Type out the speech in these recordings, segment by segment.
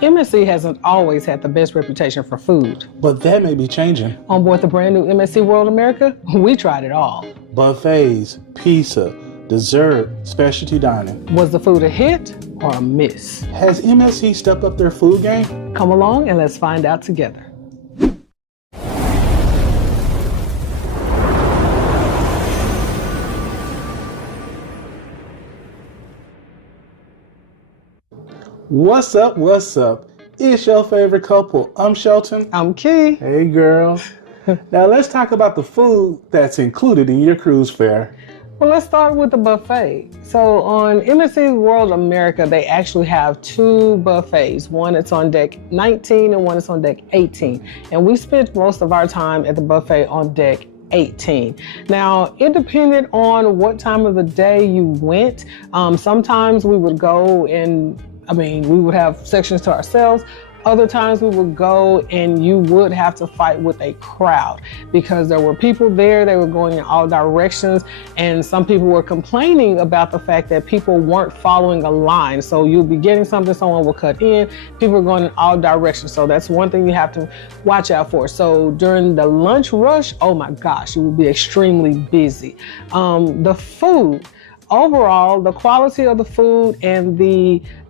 MSC hasn't always had the best reputation for food. But that may be changing. On board the brand new MSC World America, we tried it all. Buffets, pizza, dessert, specialty dining. Was the food a hit or a miss? Has MSC stepped up their food game? Come along and let's find out together. What's up? What's up? It's your favorite couple. I'm Shelton. I'm Key. Hey, girl. Now let's talk about the food that's included in your cruise fare. Well, let's start with the buffet. So on MSC World America, they actually have two buffets. One is on deck 19 and one is on deck 18. And we spent most of our time at the buffet on deck 18. Now, it depended on what time of the day you went. Sometimes we would go and we would have sections to ourselves. Other times we would go and you would have to fight with a crowd because there were people there, they were going in all directions, and some people were complaining about the fact that people weren't following a line. So you'll be getting something, someone will cut in, people are going in all directions. So that's one thing you have to watch out for. So during the lunch rush, oh my gosh, you will be extremely busy. The food, overall, the quality of the food and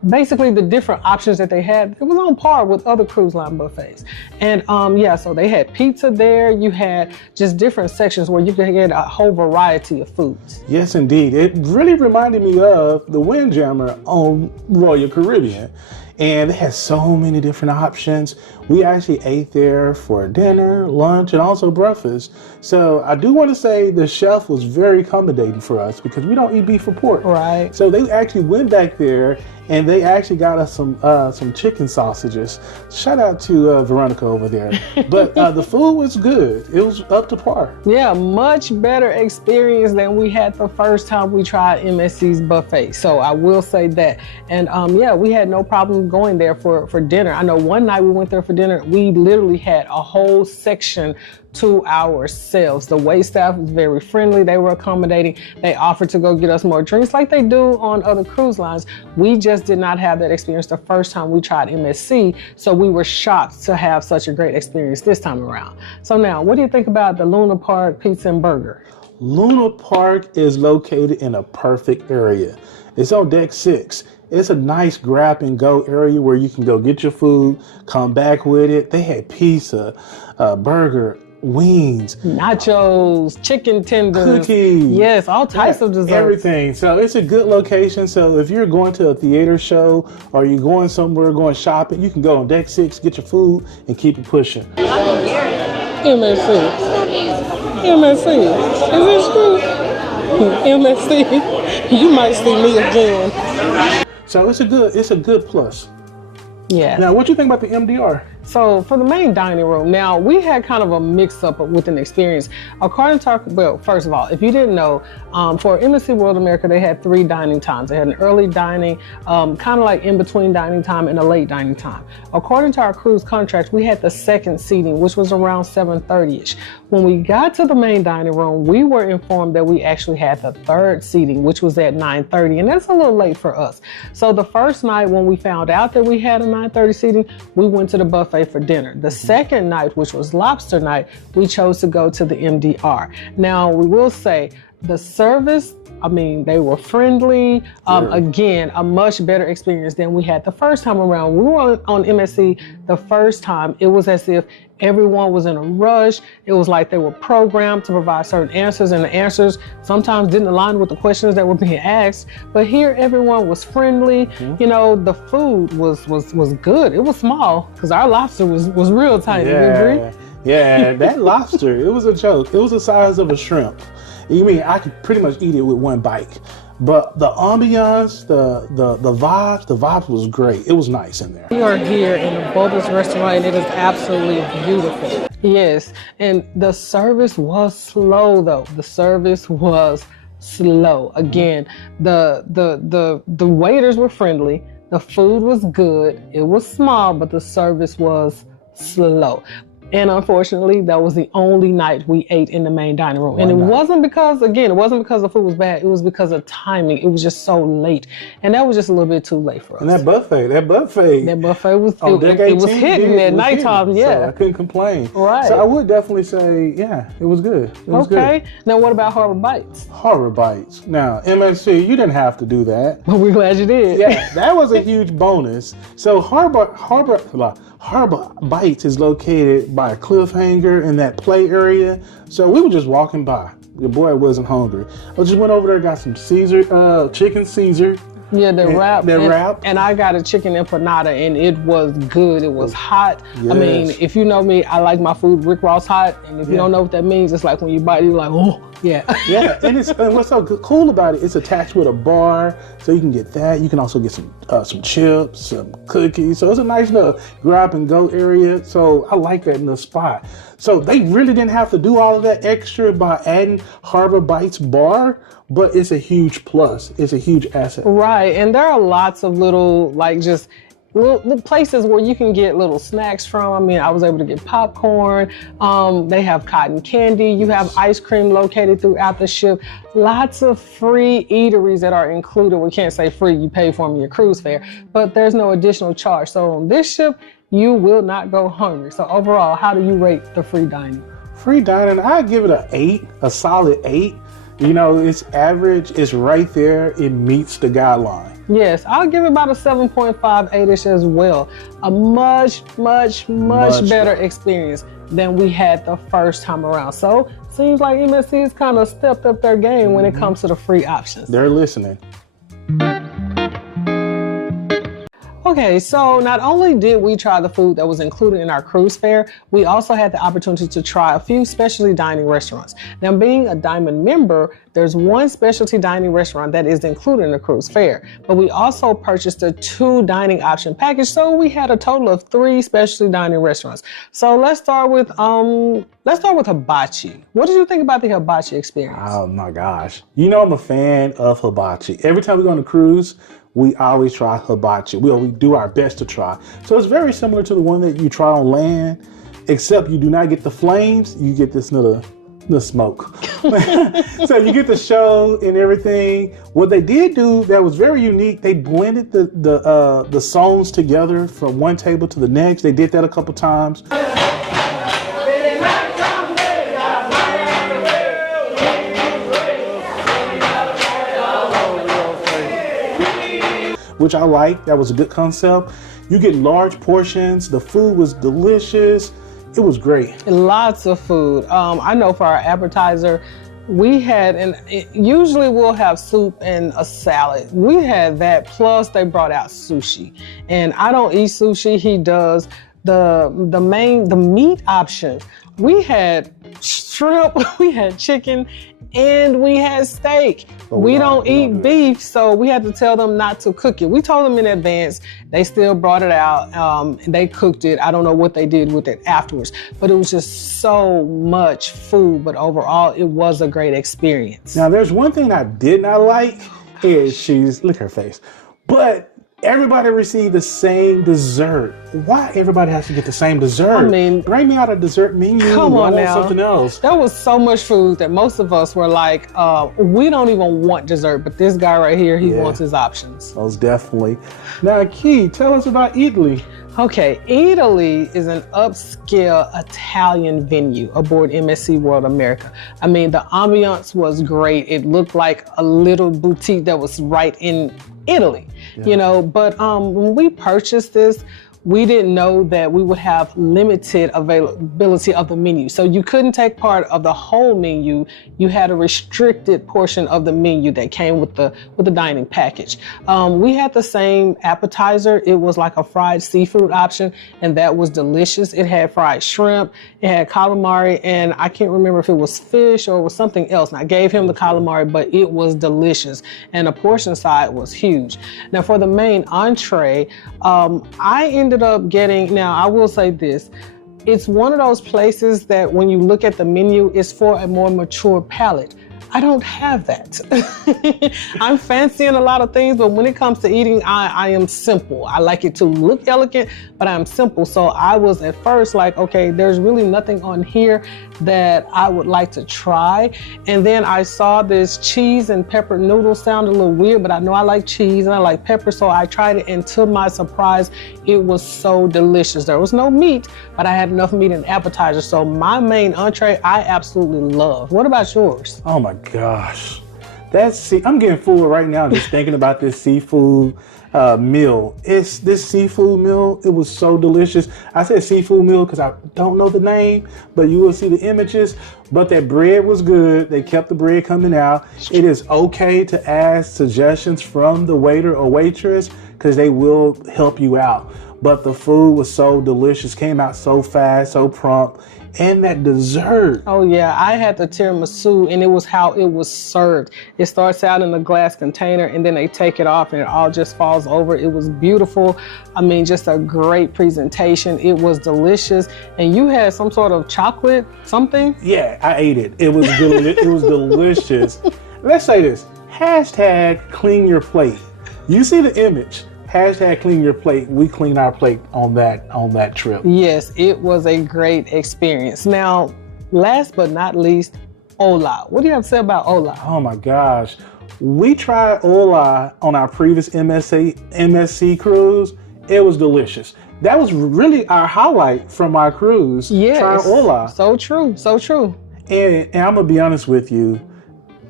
basically the different options that they had, it was on par with other cruise line buffets. And so they had pizza there. You had just different sections where you could get a whole variety of foods. Yes, indeed. It really reminded me of the Windjammer on Royal Caribbean. And it has so many different options. We actually ate there for dinner, lunch, and also breakfast. So I do want to say the chef was very accommodating for us because we don't eat beef or pork. Right. So they actually went back there and they actually got us some chicken sausages. Shout out to Veronica over there. But the food was good. It was up to par. Yeah, much better experience than we had the first time we tried MSC's buffet. So I will say that. And we had no problem going there for dinner. I know one night we went there for dinner, we literally had a whole section to ourselves. The wait staff was very friendly. They were accommodating. They offered to go get us more drinks like they do on other cruise lines. We just did not have that experience the first time we tried MSC. So we were shocked to have such a great experience this time around. So now, what do you think about the Luna Park Pizza and Burger? Luna Park is located in a perfect area. It's on deck 6. It's a nice grab and go area where you can go get your food, come back with it. They had pizza, burger, wings, nachos, chicken tenders, cookies. Yes, all types of desserts. Everything. So it's a good location. So if you're going to a theater show or you're going somewhere, going shopping, you can go on deck 6, get your food, and keep it pushing. MSC. MSC. Is this true? MSC. You might see me again. So it's a good plus. Yeah. Now, what do you think about the MDR? So for the main dining room, now we had kind of a mix up with an experience. According to first of all, if you didn't know, for MSC World America, they had 3 dining times. They had an early dining, kind of like in between dining time and a late dining time. According to our cruise contract, we had the second seating, which was around 7:30ish. When we got to the main dining room, we were informed that we actually had the third seating, which was at 9:30, and that's a little late for us. So the first night when we found out that we had a 9:30 seating, we went to the buffet for dinner. The second night, which was lobster night, we chose to go to the MDR. Now, we will say the service, they were friendly. Again, a much better experience than we had the first time around. We were on MSC the first time. It was as if everyone was in a rush. It was like they were programmed to provide certain answers, and the answers sometimes didn't align with the questions that were being asked. But here, everyone was friendly. Mm-hmm. You know, the food was good. It was small because our lobster was real tiny. Yeah. You agree? Yeah, that lobster, it was a joke. It was the size of a shrimp. You mean I could pretty much eat it with one bite. But the ambiance, the vibes was great. It was nice in there. We are here in the Bubbles restaurant, and it is absolutely beautiful. Yes, and the service was slow though. The service was slow. Again, the waiters were friendly. The food was good. It was small, but the service was slow. And unfortunately, that was the only night we ate in the main dining room. And it wasn't because, again, it wasn't because the food was bad. It was because of timing. It was just so late. And that was just a little bit too late for us. And that buffet was, it was hitting at nighttime, yeah. So I couldn't complain. Right. So I would definitely say, yeah, it was good. It was okay. good. Now, what about Harbor Bites? Harbor Bites. Now, MSC, you didn't have to do that. But we're glad you did. Yeah, that was a huge bonus. So Harbor Bites is located by a cliffhanger in that play area. So we were just walking by. Your boy wasn't hungry. I just went over there, got some chicken Caesar. Yeah, the wrap. And I got a chicken empanada, and it was good. It was hot. Yes. I mean, if you know me, I like my food Rick Ross hot. And if you don't know what that means, it's like when you bite it, you're like, oh, yeah. Yeah, and what's so cool about it, it's attached with a bar, so you can get that. You can also get some chips, some cookies. So it's a nice little grab and go area. So I like that in the spot. So they really didn't have to do all of that extra by adding Harbor Bites bar, but it's a huge plus. It's a huge asset. Right, and there are lots of little, like, just little places where you can get little snacks from. I mean, I was able to get popcorn. They have cotton candy. You have ice cream located throughout the ship. Lots of free eateries that are included. We can't say free, you pay for them in your cruise fare, but there's no additional charge. So on this ship, you will not go hungry. So overall, how do you rate the free dining? Free dining, I give it a solid 8. You know, it's average, it's right there, it meets the guideline. Yes, I'll give it about a 7.5, 8-ish as well. A much better experience than we had the first time around. So, seems like MSC has kind of stepped up their game when it comes to the free options. They're listening. Okay, so not only did we try the food that was included in our cruise fare, we also had the opportunity to try a few specialty dining restaurants. Now, being a Diamond member, there's one specialty dining restaurant that is included in the cruise fare, but we also purchased a 2 dining option package, so we had a total of 3 specialty dining restaurants. So let's start with hibachi. What did you think about the hibachi experience? Oh my gosh. You know I'm a fan of hibachi. Every time we go on a cruise, we always try hibachi. We do our best to try. So it's very similar to the one that you try on land, except you do not get the flames, you get this little smoke. So you get the show and everything. What they did do that was very unique, they blended the songs together from one table to the next. They did that a couple times. Which I like. That was a good concept. You get large portions. The food was delicious. It was great. Lots of food. I know for our appetizer, we had, and usually we'll have soup and a salad. We had that, plus they brought out sushi. And I don't eat sushi, he does. The meat options, we had shrimp, we had chicken, and we had steak. We don't eat beef, so we had to tell them not to cook it. We told them in advance. They still brought it out. They cooked it. I don't know what they did with it afterwards, but it was just so much food. But overall, it was a great experience. Now, there's one thing I did not like is look at her face. But everybody received the same dessert. Why everybody has to get the same dessert? I mean, bring me out a dessert menu. Come on now. Something else. There was so much food that most of us were like, we don't even want dessert, but this guy right here, he wants his options. Most definitely. Now, Key, tell us about Italy. Okay, Italy is an upscale Italian venue aboard MSC World America. I mean, the ambiance was great. It looked like a little boutique that was right in Italy, you know, but when we purchased this, we didn't know that we would have limited availability of the menu. So you couldn't take part of the whole menu. You had a restricted portion of the menu that came with the dining package. We had the same appetizer. It was like a fried seafood option, and that was delicious. It had fried shrimp, it had calamari, and I can't remember if it was fish or it was something else. And I gave him the calamari, but it was delicious. And the portion size was huge. Now for the main entree, I ended up getting, now I will say this, it's one of those places that when you look at the menu, it's for a more mature palate. I don't have that. I'm fancy in a lot of things, but when it comes to eating, I am simple. I like it to look elegant, but I'm simple. So I was at first like, okay, there's really nothing on here that I would like to try. And then I saw this cheese and pepper noodle. Sounded a little weird, but I know I like cheese and I like pepper. So I tried it, and to my surprise, it was so delicious. There was no meat, but I had enough meat and appetizer. So my main entree, I absolutely love. What about yours? Oh my gosh. I'm getting full right now just thinking about this seafood meal. This seafood meal, it was so delicious. I said seafood meal because I don't know the name, but you will see the images. But that bread was good. They kept the bread coming out. It is okay to ask suggestions from the waiter or waitress because they will help you out. But the food was so delicious, came out so fast, so prompt. And that dessert. Oh yeah, I had the tiramisu, and it was how it was served. It starts out in a glass container, and then they take it off, and it all just falls over. It was beautiful. I mean, just a great presentation. It was delicious. And you had some sort of chocolate something? Yeah, I ate it. It was it was delicious. Let's say this, hashtag clean your plate. You see the image. Hashtag clean your plate. We clean our plate on that trip. Yes, it was a great experience. Now, last but not least, Ola. What do you have to say about Ola? Oh my gosh. We tried Ola on our previous MSC cruise. It was delicious. That was really our highlight from our cruise. Yes. Trying Ola. So true, so true. And I'm gonna be honest with you,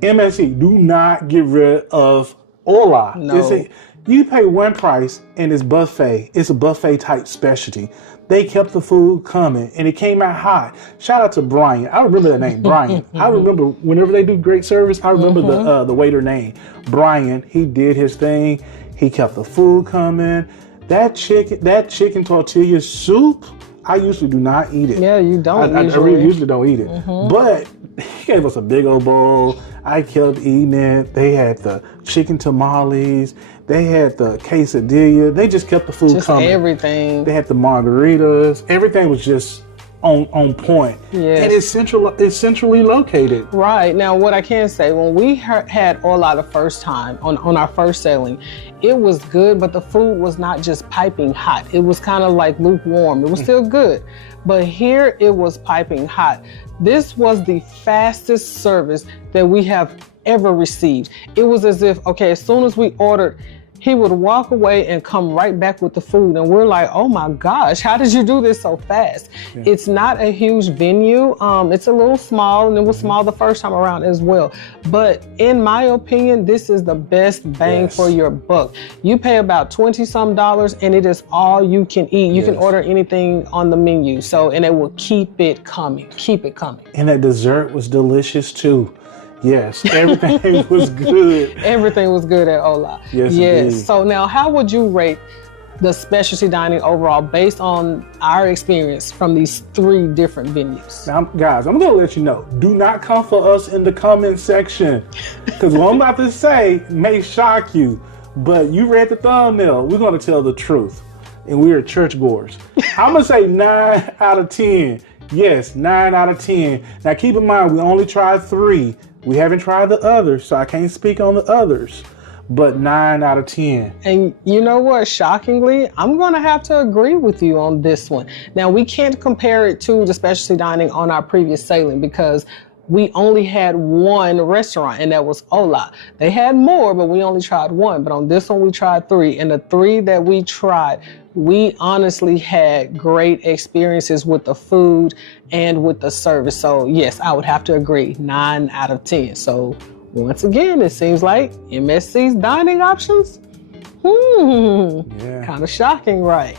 MSC, do not get rid of Ola. No. You pay one price and it's buffet. It's a buffet type specialty. They kept the food coming and it came out hot. Shout out to Brian. I remember that name, Brian. I remember whenever they do great service, I remember the waiter name. Brian, he did his thing. He kept the food coming. That chicken tortilla soup, I usually do not eat it. Yeah, you don't I usually. really usually don't eat it. But he gave us a big old bowl. I kept eating it. They had the chicken tamales. They had the quesadilla. They just kept the food coming. Everything. They had the margaritas. Everything was just on point. Yes. And it's centrally located. Right. Now, what I can say, when we had Ola the first time on our first sailing, it was good, but the food was not just piping hot. It was kind of like lukewarm. It was still good, but here it was piping hot. This was the fastest service that we have ever received. It was as if, okay, as soon as we ordered, he would walk away and come right back with the food. And we're like, oh my gosh, how did you do this so fast? Yeah. It's not a huge venue. It's a little small, and it was small the first time around as well. But in my opinion, this is the best bang for your buck. You pay about $20-some, and it is all you can eat. You can order anything on the menu. So, and it will keep it coming. Keep it coming. And that dessert was delicious too. Yes, everything was good. Everything was good at Ola. Yes. Indeed. So now, how would you rate the specialty dining overall based on our experience from these 3 different venues? Now, guys, I'm going to let you know, do not come for us in the comment section because what I'm about to say may shock you, but you read the thumbnail. We're going to tell the truth, and we are churchgoers. I'm going to say 9 out of 10. Yes, 9 out of 10. Now, keep in mind, we only tried 3. We haven't tried the others, so I can't speak on the others, but 9 out of 10. And you know what? Shockingly, I'm going to have to agree with you on this one. Now, we can't compare it to the specialty dining on our previous sailing because we only had 1 restaurant, and that was Ola. They had more, but we only tried 1. But on this one, we tried 3. And the 3 that we tried, we honestly had great experiences with the food and with the service. So yes, I would have to agree, 9 out of 10. So once again, it seems like MSC's dining options, kind of shocking, right?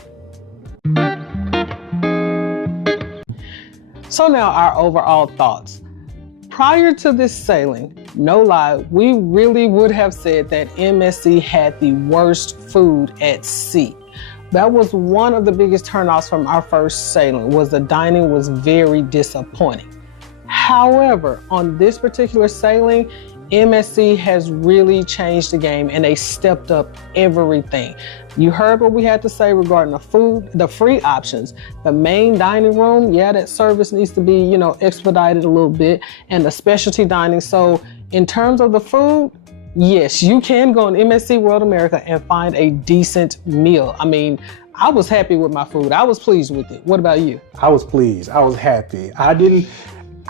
So now our overall thoughts. Prior to this sailing, no lie, we really would have said that MSC had the worst food at sea. That was one of the biggest turnoffs from our first sailing, was the dining was very disappointing. However, on this particular sailing, MSC has really changed the game and they stepped up everything. You heard what we had to say regarding the food, the free options, the main dining room. Yeah, that service needs to be, expedited a little bit, and the specialty dining. So in terms of the food, yes, you can go on MSC World America and find a decent meal. I mean, I was happy with my food. I was pleased with it. What about you? I was pleased. I was happy.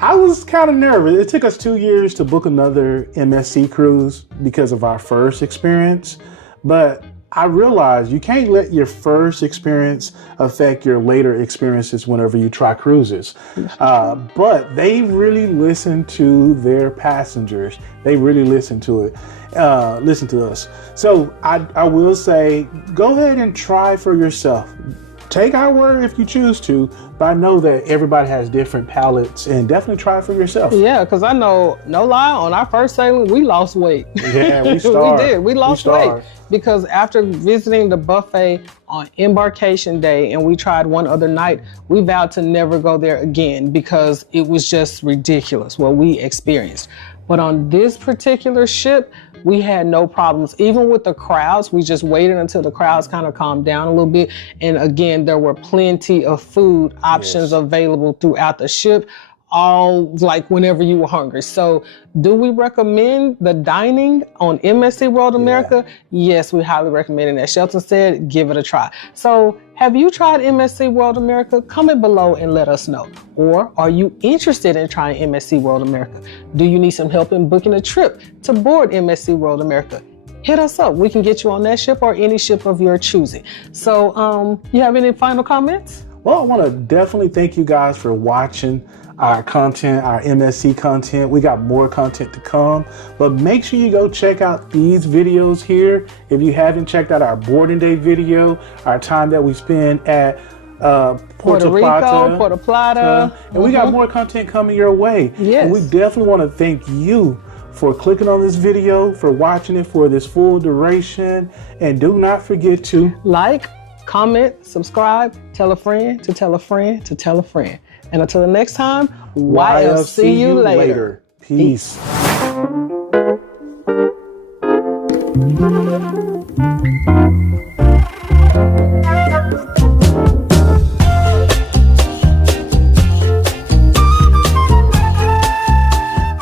I was kind of nervous. It took us 2 years to book another MSC cruise because of our first experience. But I realized you can't let your first experience affect your later experiences whenever you try cruises. But they really listen to their passengers. They really listen to us. So I will say, go ahead and try for yourself. Take our word if you choose to, but I know that everybody has different palates, and definitely try it for yourself. Yeah, because I know, no lie, on our first sailing, we lost weight. Yeah, we starved. We did. We lost weight because after visiting the buffet on embarkation day, and we tried one other night, we vowed to never go there again because it was just ridiculous what we experienced. But on this particular ship, we had no problems. Even with the crowds, we just waited until the crowds kind of calmed down a little bit. And again, there were plenty of food options available throughout the ship, all like whenever you were hungry. So do we recommend the dining on MSC World America? Yes, we highly recommend it. As Shelton said, give it a try. So have you tried MSC World America? Comment below and let us know. Or are you interested in trying MSC World America? Do you need some help in booking a trip to board MSC World America? Hit us up. We can get you on that ship or any ship of your choosing. So you have any final comments? Well, I want to definitely thank you guys for watching our content, our MSC content. We got more content to come, but make sure you go check out these videos here. If you haven't checked out our boarding day video, our time that we spend at Puerto Plata, and we got more content coming your way. Yes. And we definitely want to thank you for clicking on this video, for watching it for this full duration, and do not forget to like, comment, subscribe, tell a friend to tell a friend to tell a friend. And until the next time, YFC you later. Peace.